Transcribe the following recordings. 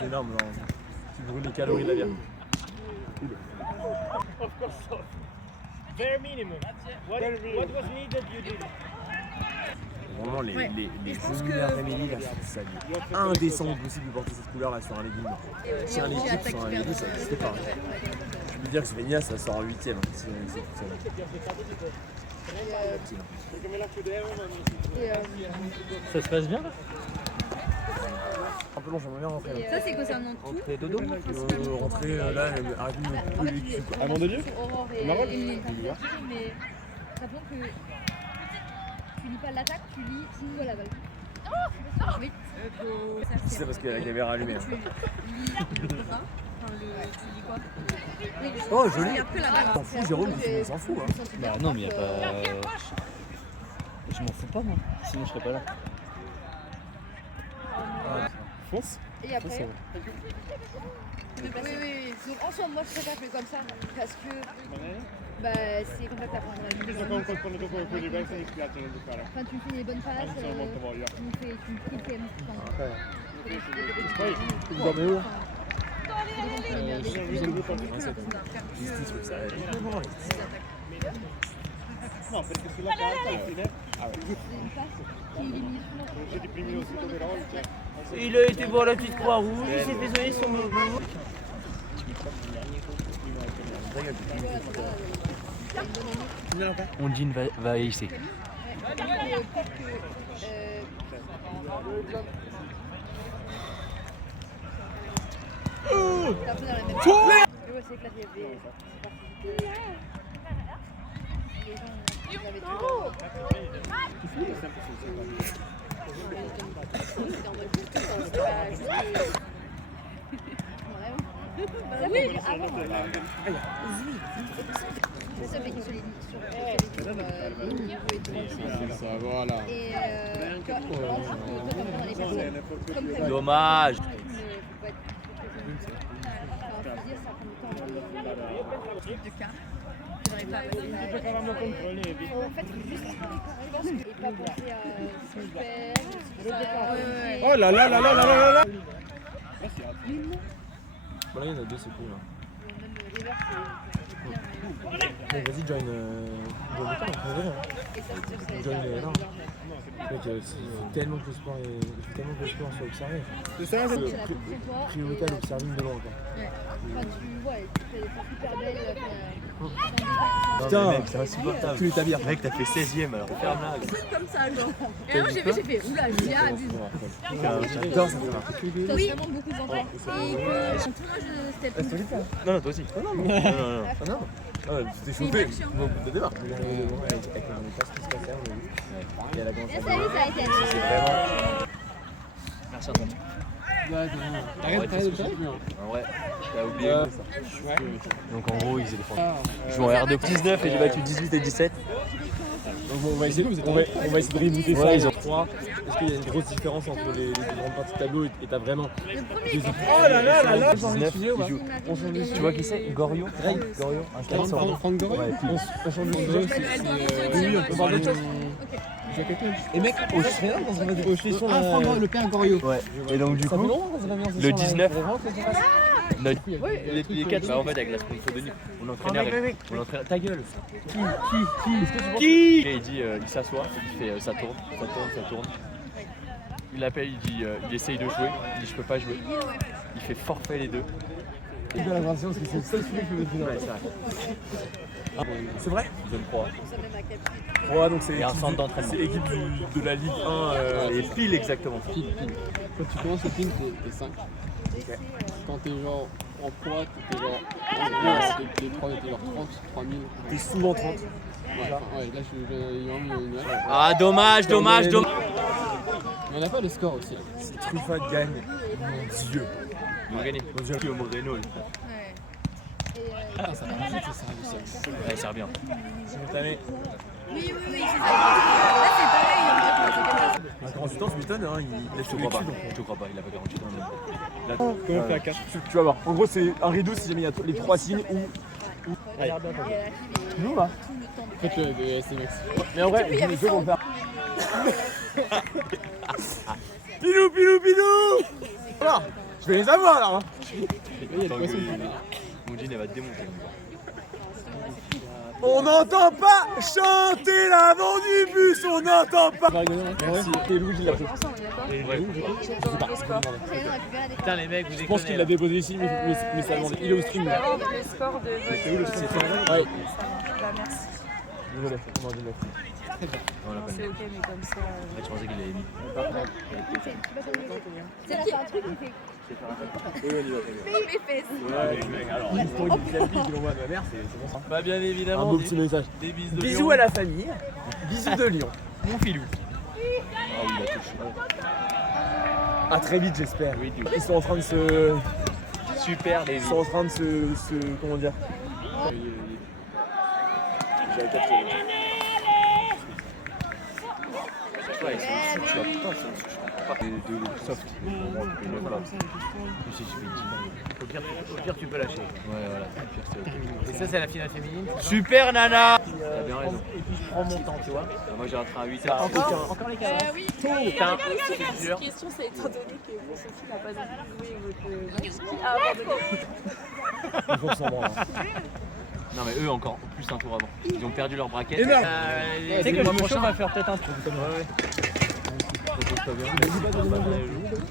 C'est énorme, non. Tu brûles les calories de la bière. Of course so. Bare minimum. What was needed, you did it. Vraiment, les séminaires d'après-midi, là, c'est indécent possible de porter cette couleur là sur un legging. Si un legging sur un legging, ça n'existe pas. Je peux dire que ce Vénia, ça sort en 8ème. C'est tout ça. Ça se passe bien là? Un peu long, j'aimerais bien rentrer là. Ça, c'est concernant tout. Rentrer dodo? Rentrer là, arrête de me couler les culs. À Mandelieu? Aurore et Maroc? Emeline. Mais rappelons que tu lis pas l'attaque, tu lis Tingo Laval. Oui. C'est parce que la caméra allumée. Tu lis le contrat. Enfin, tu lis quoi? Oh, joli. Il y a que la balle. T'en fous, Jérôme, on s'en fout. Hein. Bah non, mais y a pas. Je m'en fous pas moi, sinon je serais pas là. Fonce. Et après oui. Donc en soi, moi je préfère que comme ça parce que bah, c'est comme ça que t'apprends la vie. Enfin, tu me fais des bonnes passes, tu me fais Vous dormez où là? No, perché sulla carta alla fine j'ai déprimé aussi l'overall. Il a été voir la petite Croix-Rouge, il s'est fait soigner son bobo. Ondine va ici. Voilà. Dommage. Oh là là là là là là là. Bon là il y en a deux, c'est cool là. Bon, vas-y, join. Join. Non. Mec, il faut tellement que le sport soit observé. C'est ça, Priorité à l'observing de loin quoi. Enfin, tu vois, c'est super belle. Putain, mec, c'est insupportable. tous les tabirs. Mec, t'as fait 16ème alors. Ferme-la. Comme ça, genre. Et alors j'ai fait, oula, je dis, abuse. J'adore ça fait marquer. T'as vraiment beaucoup d'entrain. Et que tout moi, je step. Non, toi aussi. Non. C'était chauffé. Au bout de démarre. Avec on passe tout ce qu'on fait, on a vu. Et elle a commencé à Salut, ça a été. c'est vraiment. Merci Antoine. En vrai, t'as oublié. Donc en gros, ils jouent en R2 19 et j'ai battu 18 et 17. Donc on va essayer de rebooter ça. Ils ont 3. Est-ce qu'il y a une grosse différence entre les grandes parties de tableau et t'as vraiment Oh là là là là. 19, ils jouent. Tu vois qui c'est? Gorio? Gorio? Un 400. Franck Gorio. Ouais, on change de sujet. Oui, on parle d'autre chose. Et mec, au Chesson, Le père Gorio. Ouais. Et donc du coup, le 19. Les 4, bah en fait avec la sponsor de nuit, on entraînait ta gueule. Qui Et il dit, il s'assoit, il fait ça tourne. Il l'appelle, il dit, il essaye de jouer, il dit je peux pas jouer. Il fait forfait les deux. Il doit l'avoir parce que c'est le seul sujet que je veux dire. Ouais, c'est vrai. C'est vrai? Je me crois. Ouais, donc c'est Et un centre d'entraînement. C'est équipe de la Ligue 1 Et pile exactement. Pile. Quand tu commences le ping, t'es 5. Quand t'es genre en proie, t'es genre. Les 3 t'es genre 30, 3000. T'es souvent 30. Ouais, là je vais une note. Ah dommage. Mais on a pas les scores aussi là. Si Truffa gagne, mon Dieu. Ils vont gagner. Mon Dieu. Qui au Moreno. Ah, ça va vite, ça. Ouais, c'est bien. Simultané. Oui, c'est ça. Là, c'est pareil. À 48 ans, je m'étonne, hein, il laisse Je te le crois pas. cul. Je te crois pas, il a pas 48 ans. Là, Comment on fait à 4? Tu vas voir. En gros, c'est un rideau si jamais il y a les 3 signes ou. Nous là. Faites le SMX. Mais en vrai, les deux vont faire. Pilou. Voilà. Je fais les avoir là hein. Moudine, elle va te démonter. On n'entend pas chanter l'avant du bus, on n'entend pas. Merci. Et Louis, il l'a pris. Putain, les mecs, vous Je pense qu'il l'a déposé ici, mais ça demande. Il est au stream. Le score de votre... C'est où le stream? Ouais. Bah merci. Désolé, on m'a dit neuf. C'est ok, mais comme ça... Je pensais qu'il l'avait mis. C'est qui un truc qui fait. Oui, il va Fais mes fesses. Alors, l'historique du selfie qu'il envoie à ma mère, c'est bon ça. Bah bien Un évidemment, beau petit message. des bises de Bisous lion. à la famille, bisous de Lyon. Mon filou. Ah oui, il a touché. À très vite j'espère. Oui, du Ils sont en train de se... super, Ils sont en train de se... Comment dire? J'avais capté. Ouais, ils sont dessus, tu vois. Putain, ils sont dessus, je comprends pas. De soft. Voilà. Je sais, je fais 10 balles. Au pire, tu peux lâcher. Ouais, voilà. Le pire, c'est ok. Et ça, c'est la finale féminine. Super, Nana. T'as bien raison. Et puis, je prends mon temps, tu vois. Moi, j'ai un train à 8h. Encore les cadres. Oui, Putain. la question, c'est étant donné que Sophie n'a pas envie de jouer votre match, qui a abandonné. Ils font semblant. Hein. Non, mais eux, encore plus un tour avant. Ils ont perdu leur braquette. Énorme. Tu sais que je me chauffe à faire peut-être un truc. Ouais, ouais.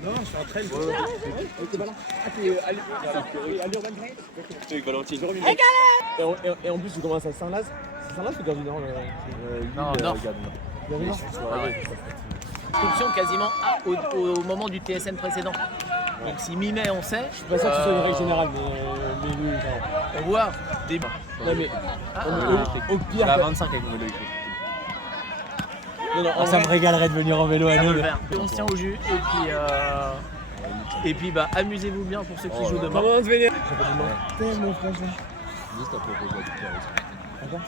Non, je suis en train de... Avec Valentine. Et en plus, tu commences à Saint-Laz. C'est Saint-Laz ou Gare du Nord Non, Nord. Gare du Nord. Inscription quasiment au moment du TSN précédent. Donc si mi-mai on sait, Je suis pas sûr que ce soit une règle générale, mais oui, vraiment. on voit des... Non, mais au pire, La 25 avec mon vélo électrique. non, non, en Ça me vrai, régalerait de venir en vélo à Ça peut nous. le faire. Et on se tient au jus et puis bah amusez-vous bien pour ceux qui jouent demain. Comment se venir? Tellement franchement. Juste à propos de la Pierre aussi. D'accord.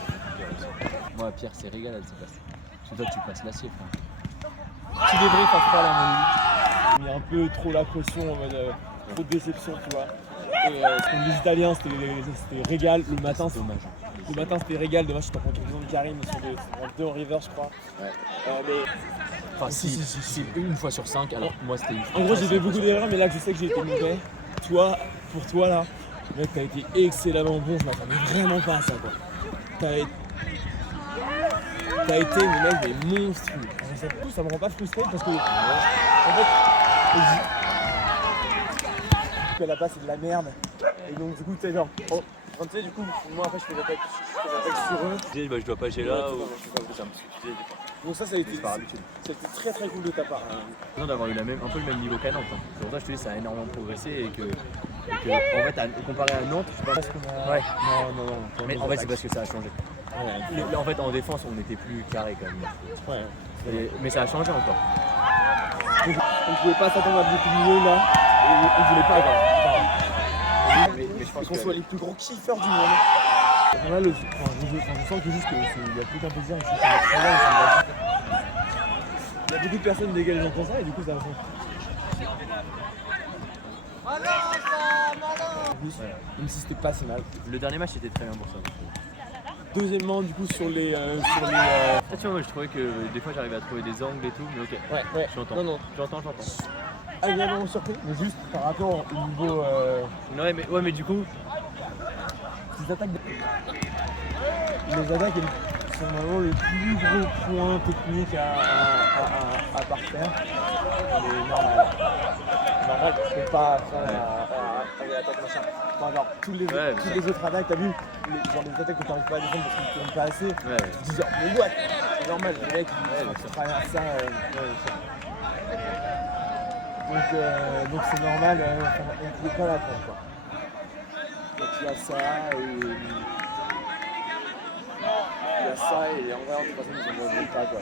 Moi, Pierre, c'est régal, elle se passe. Parce que toi, tu passes l'acier, frère. Petit débrief à froid là, mon Louis. J'ai mis un peu trop la pression en mode trop de déception, tu vois. Et contre les Italiens, c'était régal. Le matin, C'est dommage. Le matin c'était régal, dommage je t'en contre de Karim sur deux en river je crois. Ouais. Mais Enfin, si, une fois sur 5, alors moi, c'était une fois. en gros j'ai fait beaucoup d'erreurs mais là je sais que j'ai été mauvais. Toi, pour toi là, mec t'as été excellemment bon, je m'attendais vraiment pas à ça quoi. T'as été mais mec des monstrueux. Ça me rend pas frustré parce que en fait que la passe c'est de la merde. Et donc du coup tu sais genre tu sais, du coup, moi après je fais l'attaque sur eux. Je dis, bah, je dois pas gérer là ou. Donc ça a été très très cool de ta part. Besoin d'avoir eu un peu le même niveau qu'à Nantes. Hein. C'est pour ça que je te dis, ça a énormément progressé et que en fait, comparé à Nantes, je sais pas. Ouais. Non. Mais en fait, c'est parce que ça a changé. En fait, en défense, on était plus carré quand même. Ouais. Mais ça a changé encore. Donc, on pouvait pas s'attendre à beaucoup mieux là. Et on voulait pas quoi. Mais je pense Qu'on soit les plus gros kiffeurs du monde. Là, je sens que juste qu'il y a plus qu'un plaisir ici. Il y a beaucoup de personnes dégageant comme ça et du coup ça va faire. Même si c'était pas si mal. Le dernier match était très bien pour ça. Deuxièmement, du coup, sur les. Ah, tu vois, moi je trouvais que des fois j'arrivais à trouver des angles et tout, mais ok. Ouais, J'entends. Non. J'entends. Agréablement surpris, mais juste par rapport au niveau. Ouais, mais du coup, Les attaques, sont vraiment le plus gros point technique à parfaire. Mais normal, tu peux pas faire l'attaque machin. Enfin, genre, toutes les autres attaques, t'as vu, les attaques que t'arrives pas à défendre parce qu'ils ne tournent pas assez. Tu te dis genre, mais what? C'est normal, les mecs, ils traversent ça. Donc c'est normal, on ne pouvait pas l'apprendre quoi. Donc il y a ça et en vrai, de toute façon, ils ont pas quoi.